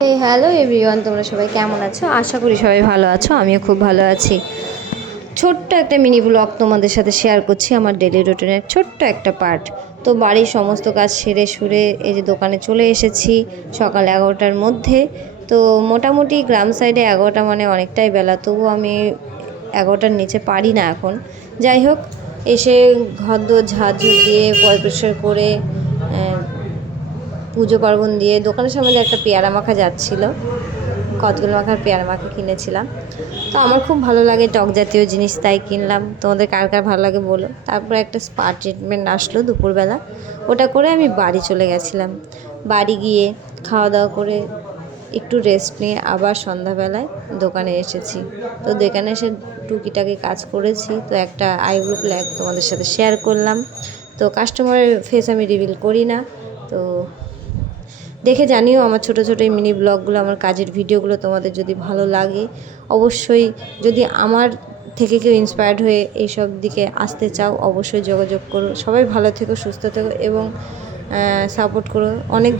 Hello everyone, তোমরা সবাই কেমন আছো? আশা করি সবাই ভালো আছো। আমিও খুব ভালো আছি। ছোট্ট একটা মিনি ব্লগ তোমাদের সাথে শেয়ার করছি, আমার ডেলি রুটিনের ছোট্ট একটা পার্ট। তো বাড়ির সমস্ত কাজ সেরে সুরে এই যে দোকানে চলে এসেছি সকাল 11টার মধ্যে। তো মোটামুটি গ্রাম সাইডে 11টা মানে অনেকটাই বেলা, তবু আমি 11টার নিচে পারি না এখন। যাই হোক, এসে ঘর দোর ঝাড়ঝুড় দিয়ে পরিষ্কার করে পুজো পার্বণ দিয়ে দোকানের সামনে একটা পেয়ারা মাখা যাচ্ছিলো, কতগুলো মাখার পেয়ারা মাখা কিনেছিলাম। তো আমার খুব ভালো লাগে টক জাতীয় জিনিস, তাই কিনলাম। তোমাদের কার কার ভালো লাগে বলো। তারপরে একটা স্পা ট্রিটমেন্ট আসলো দুপুরবেলা, ওটা করে আমি বাড়ি চলে গেছিলাম। বাড়ি গিয়ে খাওয়া দাওয়া করে একটু রেস্ট নিয়ে আবার সন্ধ্যাবেলায় দোকানে এসেছি। তো দোকানে এসে টুকিটাকি কাজ করেছি। তো একটা আইব্রো প্ল্যাক তোমাদের সাথে শেয়ার করলাম। তো কাস্টমারের ফেস আমি রিভিল করি না। তো দেখে জানিও আমার ছোটো ছোটো এই মিনি ব্লগগুলো, আমার কাজের ভিডিওগুলো তোমাদের যদি ভালো লাগে। অবশ্যই যদি আমার থেকে কেউ ইন্সপায়ার্ড হয়ে এইসব দিকে আসতে চাও, অবশ্যই যোগাযোগ করো। সবাই ভালো থেকো, সুস্থ থেকো এবং সাপোর্ট করো। অনেক